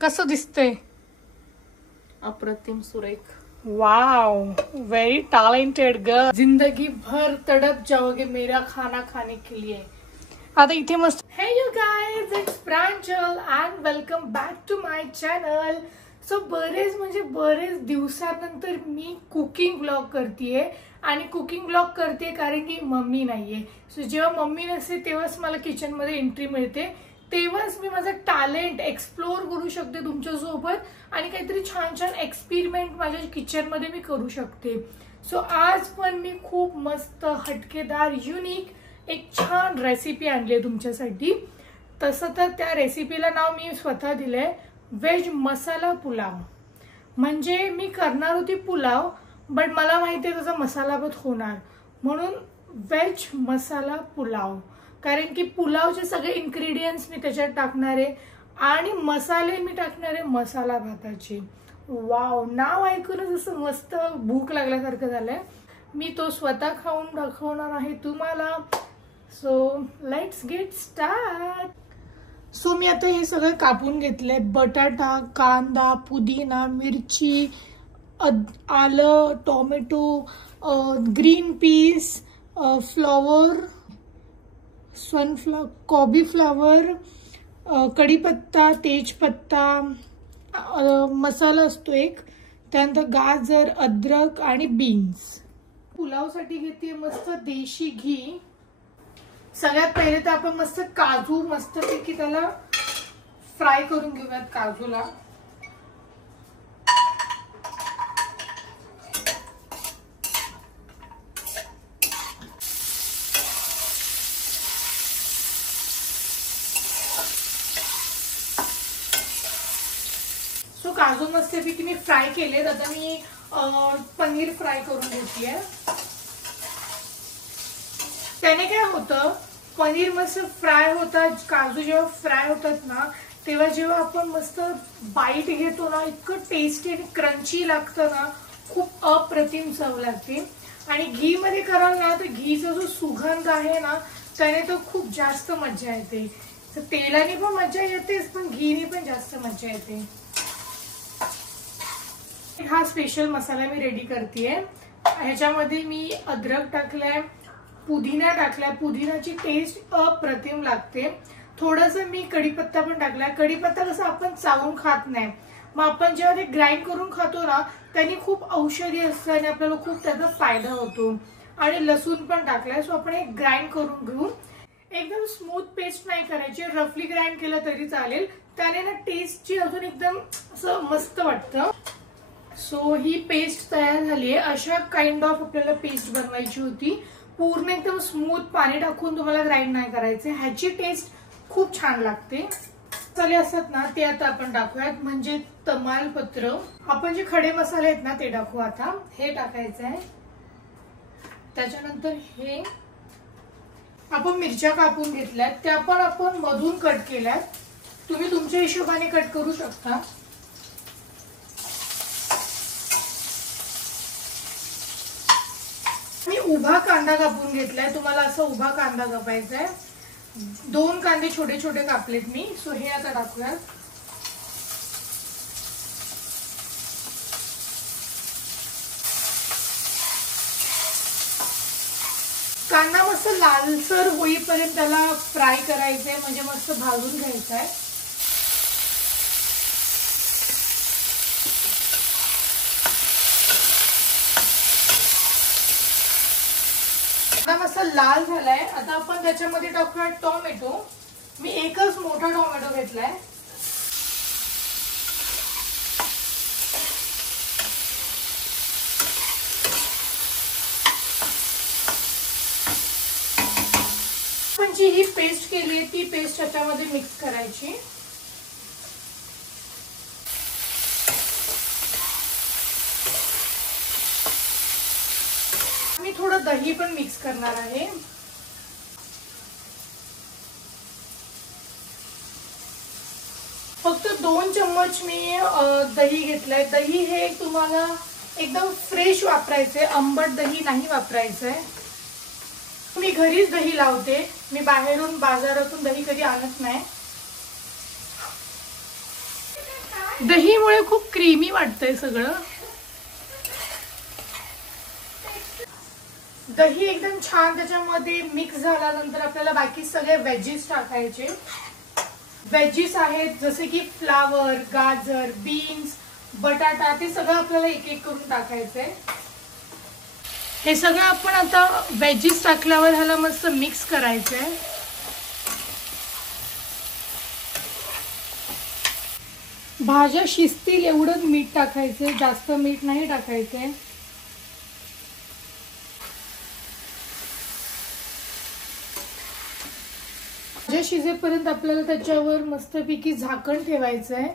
कसं दिसतंय? अप्रतिम सुरेख. Wow, very talented girl. जिंदगी भर तड़प जाओगे मेरा खाना खाने के लिए. आता इथे मस्त. Hey you guys, it's Pranjal and welcome back to my channel. So बरेच दिवसानंतर मी कुकिंग ब्लॉग करतेय आणि कुकिंग ब्लॉग करते कारण की मम्मी नाहीये. सो जेव्हा मम्मी नसते तेव्हाच मला किचन मध्ये एंट्री मिळते, तेव्हाच मी माझं टॅलेंट एक्सप्लोर करू शकते तुमच्यासोबत आणि काहीतरी छान छान एक्सपेरिमेंट माझ्या किचन मध्ये मी करू शकते. सो आज पण मी खूप मस्त हटकेदार युनिक एक छान रेसिपी आणली आहे तुमच्यासाठी. तसं तर त्या रेसिपीला नाव मी स्वतः दिलंय व्हेज मसाला पुलाव. म्हणजे मी करणार होती पुलाव, बट मला माहिती आहे त्याचा मसाला भात होणार, म्हणून व्हेज मसाला पुलाव. कारण की पुलावचे सगळे इन्ग्रेडियंट्स मी त्याच्यात टाकणार आहे आणि मसाले मी टाकणार आहे मसाला भाताचे. वाव, नाव ऐकूनच असं मस्त भूक लागल्यासारखं झालंय. मी तो स्वतः खाऊन दाखवणार आहे तुम्हाला. So let's get start. So मी आता हे सगळं कापून घेतलंय. बटाटा, कांदा, पुदिना, मिरची, आलं, tomato, green peas, flower, sunflower, Cobie flower, कढीपत्ता, तेजपत्ता, मसाला असतो एक, त्यानंतर गाजर, अद्रक आणि बीन्स. पुलावसाठी घेते मस्त देशी घी. सगळ्यात पहिले तर आपण मस्त काजू मस्तपैकी त्याला फ्राय करून घेऊयात काजूला. सो काजू मस्तपैकी मी फ्राय केलेत. आता मी पनीर फ्राय करून घेतेय. त्याने काय होतं, पनीर मस्त फ्राय होतात. काजू जेव्हा फ्राय होतात ना, तेव्हा जेव्हा आपण मस्त बाईट घेतो ना, इतकं टेस्टी आणि क्रंची लागतं ना, खूप अप्रतिम चव लागते. आणि घी मध्ये कराल ना तर घीचा जो सुगंध आहे ना, त्याने तर खूप जास्त मजा येते. तर तेलाने पण मजा येतेच, पण घीने पण जास्त मजा येते. हा स्पेशल मसाला मी रेडी करतेय. ह्याच्यामध्ये मी अद्रक टाकलाय, पुदिना टाकलाय. पुदिनाची टेस्ट अप्रतिम लागते. थोडंसं मी कढीपत्ता पण टाकलाय. कढीपत्ता कसं आपण चावून खात नाही, मग आपण जेव्हा ते ग्राइंड करून खातो ना, त्याने खूप औषधी असतं आणि आपल्याला खूप त्याचा फायदा होतो. आणि लसूण पण टाकलाय. सो आपण एक ग्राइंड करून घेऊ. एकदम स्मूथ पेस्ट नाही करायची, रफली ग्राइंड केलं तरी चालेल. त्याने ना टेस्टची अजून एकदम असं मस्त वाटतं. सो ही पेस्ट तयार झाली आहे. अशा काइंड ऑफ आपल्याला पेस्ट बनवायची होती. पूर्ण एकदम स्मूथ पाणी टाकून तुम्हाला ग्राइंड नाही करायचे. ह्याची टेस्ट खूप छान लागते. मसाले असतात ना ते आता आपण टाकूयात. म्हणजे तमालपत्र, आपण जे खडे मसाले आहेत ना ते टाकू. आता हे टाकायचं आहे. त्याच्यानंतर हे आपण मिरच्या कापून घेतल्यात, त्या पण आपण मधून कट केल्यात. तुम्ही तुमच्या हिशोबाने कट करू शकता. मी उभा कांदा कापून घेतलाय. तुम्हाला असं उभा कांदा कापायचा आहे. 2 कांदे छोटे छोटे कापलेत मी. सो हे आता टाकूयात. कांदा मस्त लालसर होईपर्यंत त्याला फ्राय करायचंय, म्हणजे मस्त भाजून घ्यायचा आहे. मस्त लाल झालाय. आता आपण त्याच्यामध्ये टाकूया टोमॅटो. मी एकच मोठा टोमॅटो घेतलाय. आपण जी ही पेस्ट केली आहे ती पेस्ट त्याच्यामध्ये मिक्स करायची. मी थोडं दही पण मिक्स करणार आहे. फक्त 2 चम्मच मी दही घेतलंय. दही हे तुम्हाला एकदम फ्रेश वापरायचंय, आंबट दही नाही वापरायचंय. मी घरीच दही लावते. मी बाहेरून बाजारातून दही कधी आणत नाही. दहीमुळे खूप क्रीमी वाटतंय सगळं. दही एकदम छान त्याच्यामध्ये मिक्स झाल्यानंतर आपल्याला बाकी सगळे व्हेजीज टाकायचे. व्हेजीज आहेत जसे की फ्लावर, गाजर, बीन्स, बटाटा, ते सगळं आपल्याला एक एक करून टाकायचंय. हे सगळं आपण आता व्हेजीज टाकल्यावर ह्याला मस्त मिक्स करायचंय. भाज्या शिजतील एवढंच मीठ टाकायचंय, जास्त मीठ नाही टाकायचंय. भाज्या शिजेपर्यंत आपल्याला त्याच्यावर मस्तपैकी झाकण ठेवायचं आहे.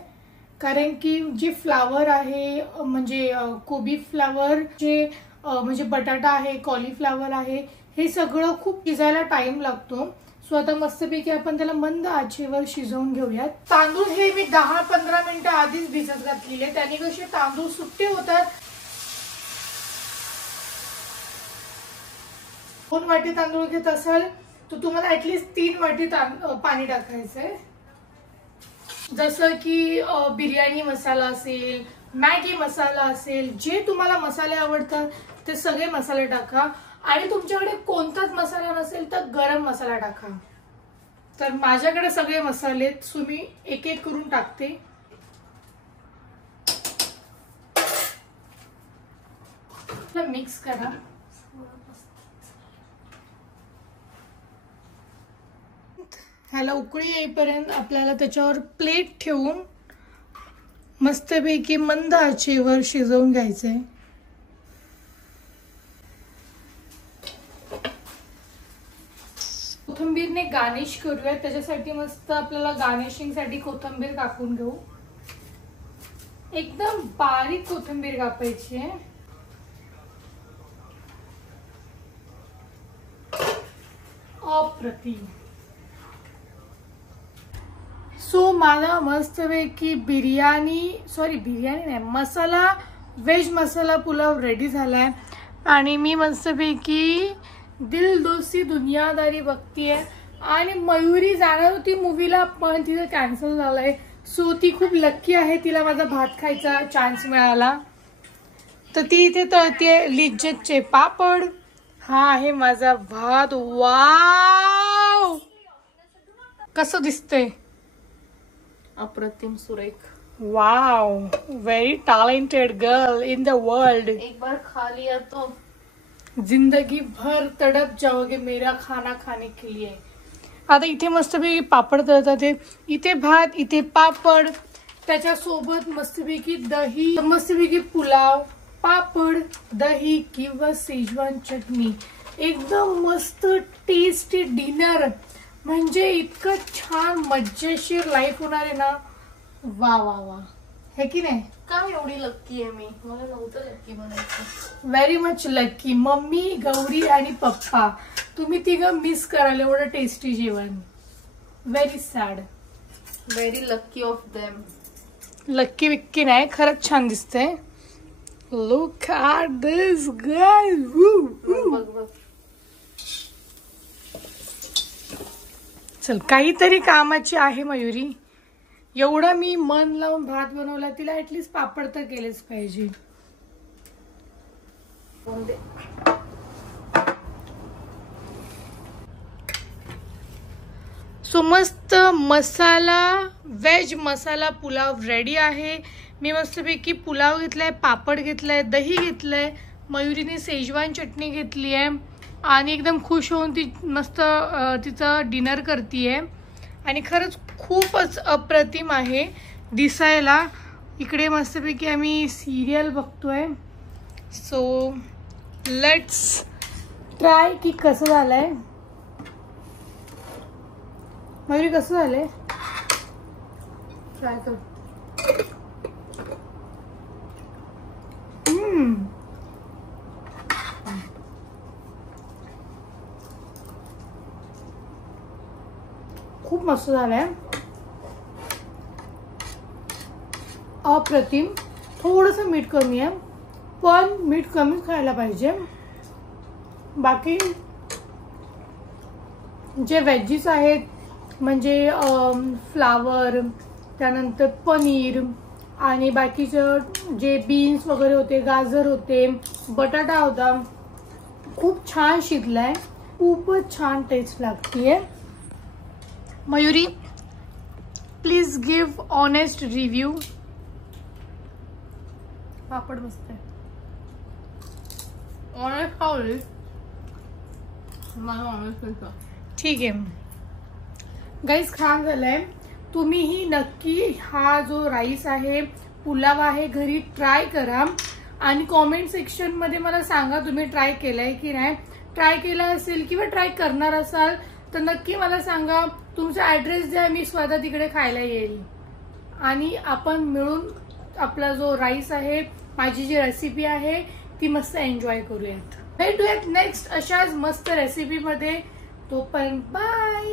कारण की जी फ्लावर आहे म्हणजे कोबी फ्लावर, जे म्हणजे बटाटा आहे, कॉलीफ्लावर आहे, हे सगळं खूप शिजायला टाइम लागतो. सो आता मस्तपैकी आपण त्याला मंद आचेवर शिजवून घेऊयात. तांदूळ हे मी 10-15 मिनिटं आधीच भिजत घातलेले, त्याने कसे तांदूळ सुट्टे होतात. 2 वाटी तांदूळ घेत असाल तर तुम्हाला ऍटलीस्ट 3 वाटी पाणी टाकायचंय. जसं की बिर्याणी मसाला असेल, मॅगी मसाला असेल, जे तुम्हाला मसाले आवडतात ते सगळे मसाले टाका. आणि तुमच्याकडे कोणताच मसाला नसेल तर गरम मसाला टाका. तर माझ्याकडे सगळे मसाले सो मी एक एक करून टाकते. मिक्स करा. ह्याला उकळी येईपर्यंत आपल्याला त्याच्यावर प्लेट ठेवून मस्तपैकी मंद आचेवर शिजवून घ्यायचंय. कोथिंबीरने गार्निश करूया. त्याच्यासाठी मस्त आपल्याला गार्निशिंग साठी कोथिंबीर कापून घेऊ. एकदम बारीक कोथिंबीर कापायची आहे. अप्रतिम. सो मला मस्तपैकी बिर्याणी नाही, मसाला व्हेज मसाला पुलाव रेडी झालाय. आणि मी मस्तपैकी दिल दोस्ती दुनियादारी बघतीये. आणि मयुरी जाणार होती मूवीला पण तिचं कॅन्सल झालंय. सो ती खूप लक्की आहे, तिला माझा भात खायचा चान्स मिळाला. तर ती इथे तळतीये लिज्जतचे पापड. हा आहे माझा भात. वाव, कसं दिसतंय? अप्रतिम, सुरेख. Wow, very talented girl in the world. एक बार खा लिया तो जिंदगी भर तड़प जाओगे मेरा खाना खाने के लिए. आता इथे मस्तपैकी पापड तळतात. इथे भात, इथे पापड, त्याच्यासोबत मस्तपैकी दही, मस्तपैकी पुलाव, पापड, दही किंवा शेजवान चटणी. एकदम मस्त टेस्टी डिनर. म्हणजे इतकं छान मजेशीर लाईफ होणार आहे ना. वा वा वा, है की नाही? का एवढी लक्की आहे मी? मला नव्हतं लक्की बनायचं. Very much lucky. Mummy, Gauri आणि पप्पा, तुम्ही तिघं मिस कराल एवढं टेस्टी जेवण. Very sad. Very lucky of them. Lucky Vicky नाही, खरंच छान दिसतंय. Look at this guys. बघ बघ. चल, काहीतरी कामाची आहे मयुरी. एवढं मी मन लावून भात बनवला, तिला ऍटलीस्ट पापड तर केलेच पाहिजे. सो मस्त मसाला व्हेज मसाला पुलाव रेडी आहे. मी मस्तपैकी पुलाव घेतलाय, पापड घेतलाय, दही घेतलंय, मयुरीने शेजवान चटणी घेतली आहे आणि एकदम खुश होऊन ती मस्त तिचं डिनर करतीये. आणि खरंच खूपच अप्रतिम आहे दिसायला. इकडे मस्तपैकी आम्ही सिरियल बघतोय. सो लेट्स ट्राय की कसं झालंय. मयुरी कसं झालंय ट्राय कर. खूप मस्त झालंय. अप्रतिम. थोडंसं मीठ कमी आहे, पण मीठ कमी खायला पाहिजे. बाकी जे व्हेजीस आहेत म्हणजे फ्लावर, त्यानंतर पनीर, आणि बाकीचं जे बीन्स वगैरे होते, गाजर होते, बटाटा होता, खूप छान शिजलाय. खूपच छान टेस्ट लागतीये. Mayuri, please give honest review. पापड मस्त आहे. ऑनेस्ट खावली मला ऑनेस्ट. ठीक आहे गाईज, छान झालंय. तुम्हीही नक्की हा जो राईस आहे, पुलाव आहे, घरी ट्राय करा आणि कॉमेंट सेक्शन मध्ये मला सांगा तुम्ही ट्राय केलाय की नाही. ट्राय केला असेल किंवा ट्राय करणार असाल तर नक्की मला सांगा. तुमचा ऍड्रेस द्या, मी स्वतः तिकडे खायला येईल आणि आपण मिळून आपला जो राईस आहे, माझी जी रेसिपी आहे ती मस्त एन्जॉय करूयात. भेटूयात नेक्स्ट अशाच मस्त रेसिपी मध्ये. तोपर्यंत बाय.